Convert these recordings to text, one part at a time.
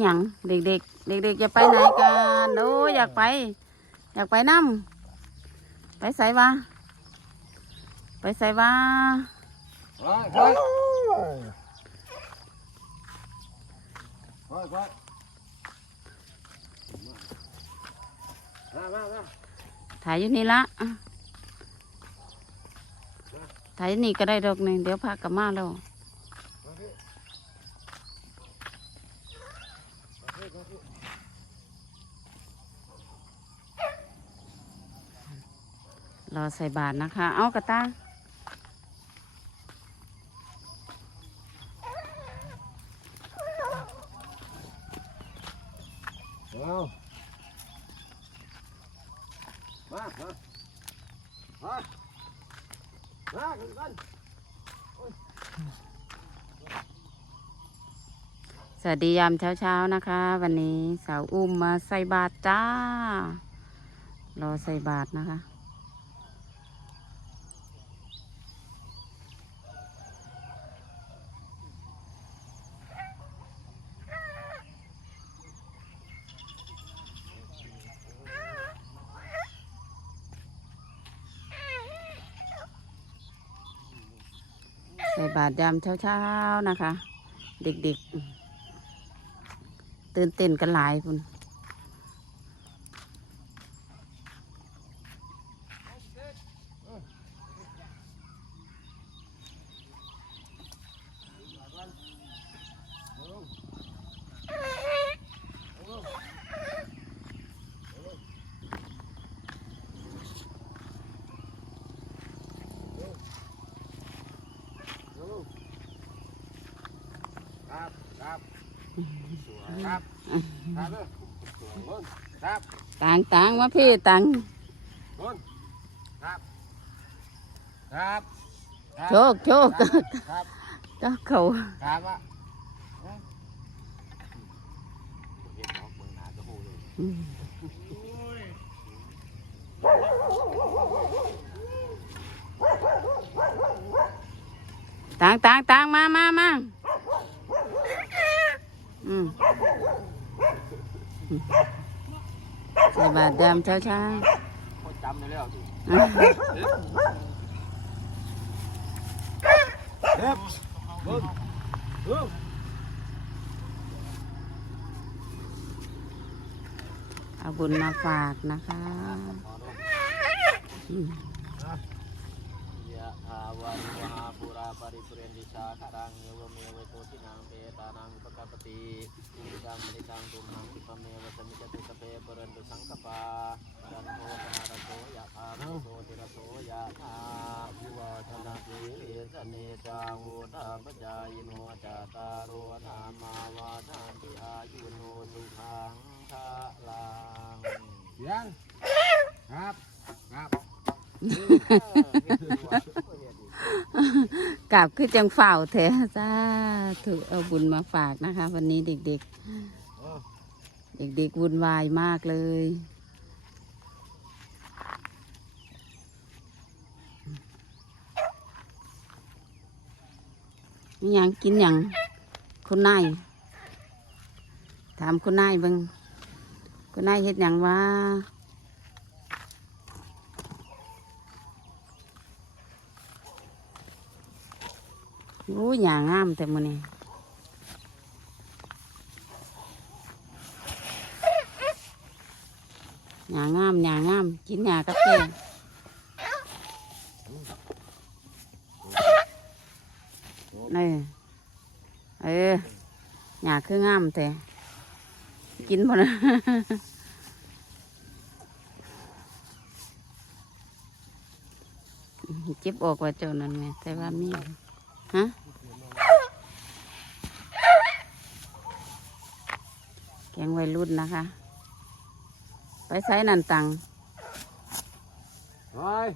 หยังเด็กๆเด็กๆจะไปไหนกันโอ้ยอยากไป อยากไปน้ำไปใส่วะไปใส่วะไปไปไปไปมามามาถ่ายอยู่นี่ละอะถ่ายอยู่นี่ก็ได้ดอกหนึ่งเดี๋ยวพากลับมาแล้ว มาพี่มาพี่มาพี่ ร อใส่บาทนะคะ เอากระตาเอามามามามาขึ้นกันสวัสดียามเช้าๆนะคะ วันนี้สาวอุ้มมาใส่บาทจ้า รอใส่บาทนะคะ ส่บาตรยามเช้าๆนะคะ เด็กๆ ตื่นเต้นกันหลายพุ่น ครับครับสวยครับครับเลยสวยบนครับต่างต่างๆมาพี่ต่างบนครับครับครับโชคโชคครับก็เขาครับอะเห็นหมอเบิ่งหน้าจะหูเลยอืมต่างต่างต่างมามามา อืมใส่บาตรยามเช้าเช้าคตรจำได้แล้วสิเด็บเบิ่งเบิ่งเอาบุญมาฝากนะคะอืม ยะถาวาริวหา ปุราปริปุเรนติสาคารังเยวเมวะโตทินังเปตานังปะกปปติอิจังมริตังตุมหังคิปะเมวะสมิจตุสพเพปะเรนตุสังกปาจันโทปนารโสยะถาภูโสติระโสยะถาภิวาทนาสีสเนจังวุฒาปจายโนจาตารโอธรรมาวาทานติอายุโนสุขังภาลังเสียงครับ ครับ กลับคือจังฝ่าวแท้จ้าถูกเอาบุญมาฝากนะคะ วันนี้เด็กๆ เด็กๆวุ่นวายมากเลย มียังกินยังคุณนายถามคุณนายเบิงคุณนายเฮ็ดหยังวะ อ้ยหยางามแต่มื้อนี้หยางามหยางามกินหยากับแกงเออเออหยาคืองามแต่กินพอนะเจ็บออกว่าเจ้านั่นไงแต่ว่ามีฮะแกงวัยรุ่นนะคะ ไปใช้นันตังเฮ้ย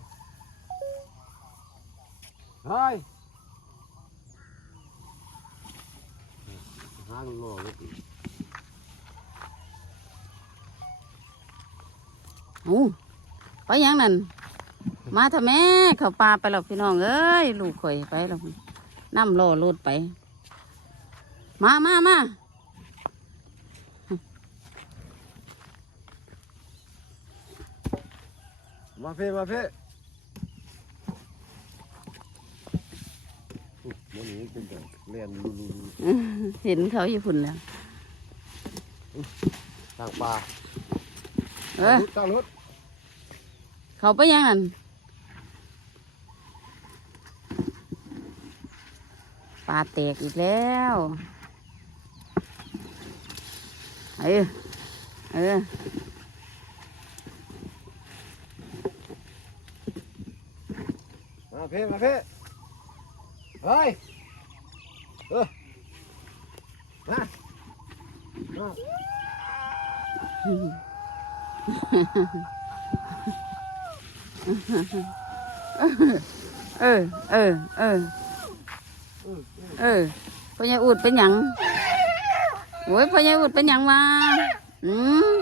เฮ้ยหาลูกโลกเลยสิอู้ไปหยังนั่น มาทำแม่เขาปลาไปหรอกพี่น้องเอ้ย ลูกข่อยไปหรอกน้ำโลรดไป มามามา มาเพ่มาเพ่อุ๊ยมันนี้เป็นแบบเรียนลูลูลูอื้อเห็นเขาอยู่พุ่นแล้วทางปลาเออตั้งรถเขาไปยังนั่นปลาแตกอีกแล้วเออเออ มา เพ่มาเพ่เฮ้ยเออมามาเออ เออ เออ เออพอใหญ่อุดเป็นหยังโอ้ยพอใหญ่อุดเป็นหยังวะอืม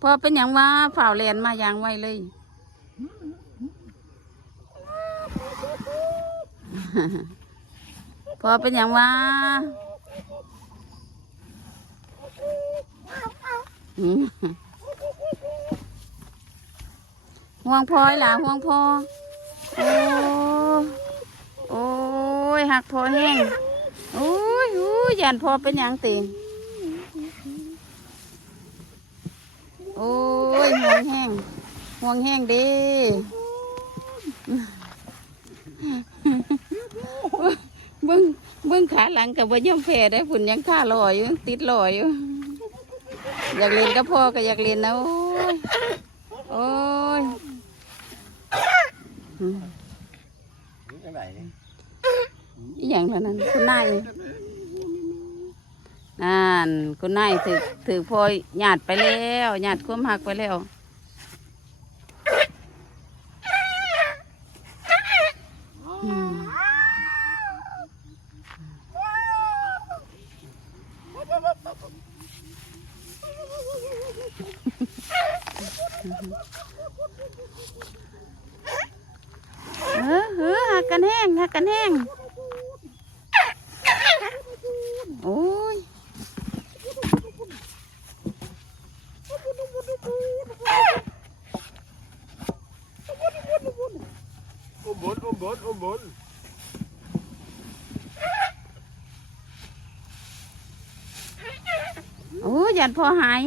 พ่อเป็นหยังวะฝ่าวเรียนมาอย่างไวเลย พอเป็นหยังวะอืมห่วงพอยล่ะห่วงพอโอ้โอ้ยหักพอแห้งโอ้ยโอ้ยยันพอเป็นหยังติโอ้ยห่วงแห้งห่วงแห้งดี เบิ้งเบิ้งขาหลังกับว่าย่อมแพ้ได้ฝุ่นยังขาลอยอยู่ยังติดลอยอยู่ อยากเล่นกับพ่อก็อยากเล่นนะโอ้ยโอ้ยอืมนี่จังไหนอหย่างแล้วนั้นคุณนายนั่นคุณนายถือถือพ่อหยาดไปแล้วหยาดความหักไปแล้ว เออเออหักกันแห้งหักกันแห้งโอ้ยอุ้มบนอุ้มบนอุ้มบนโอ้ยหยัดพอหาย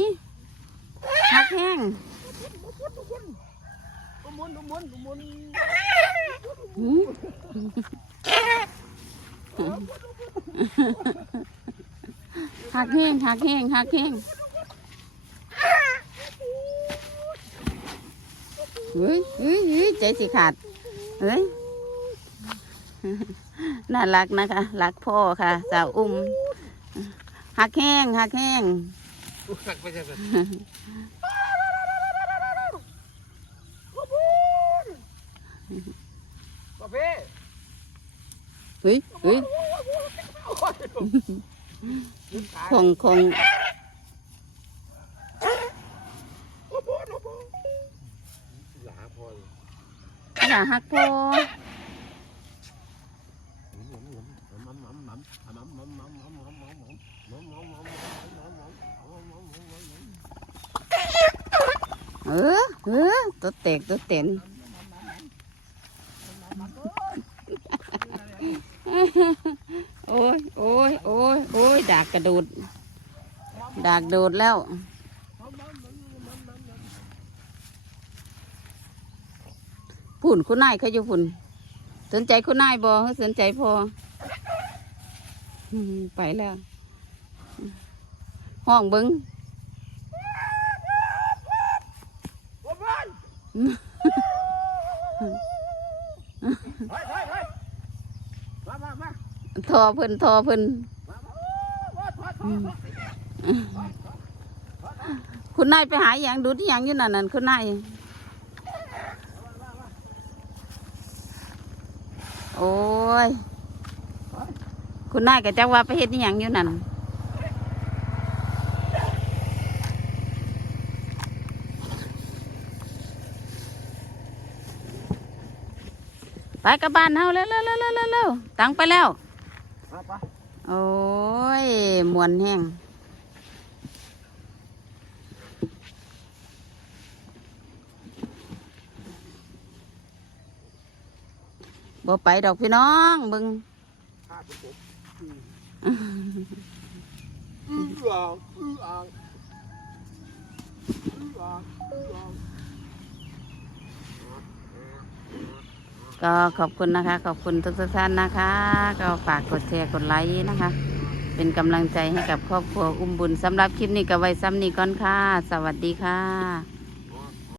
หักแห้ง อุ้มบนอุ้มบนอุ้มบนหืมหักแห้งหักแห้งหักแห้งเฮ้ยเฮ้ยเฮ้ยใจสิขาดเฮ้ยน่ารักนะคะ รักพ่อค่ะ สาวอุ้มหักแห้งหักแห้งหักไปใช่ไหม มาเพ่เฮ้ยเฮ้ยคงคงหลาพออย่าหักพ่อเออเออตัวเตกตัวเต็น โอ้ยโอ้ยโอ้ยโอ้ยดากกระโดด ดากโดดแล้วพุ่นคุณนายเขาอยู่พุ่น สนใจคุณนายบอสนใจพออืมไปแล้ว ห้องเบิงมามามา ทอเพิ่นทอเพิ่นคุณนายไปหาอหย่างดูที่ยังอยู่นั่นนั่นคุณนายโอ้ย คุณนายก็จักว่าไปเฮ็ดอหย่างอยู่นั่นไปกลับบ้านเฮาเร็วเร็วเร็วเร็วเร็วเร็วตังไปแล้วมาปะ โอ้ยมวนแห้งบ่ไปดอกพี่น้องเบึงข้าเป็นผมอืออืออ่างอืออ่างอืออ่างอืออ่าง ก็ขอบคุณนะคะ ขอบคุณทุกท่านนะคะ ก็ฝากกดแชร์กดไลค์นะคะ เป็นกำลังใจให้กับครอบครัวอุ้มบุญสำหรับคลิปนี้ก็ไว้ซ้ำนี้ก่อนค่ะ สวัสดีค่ะ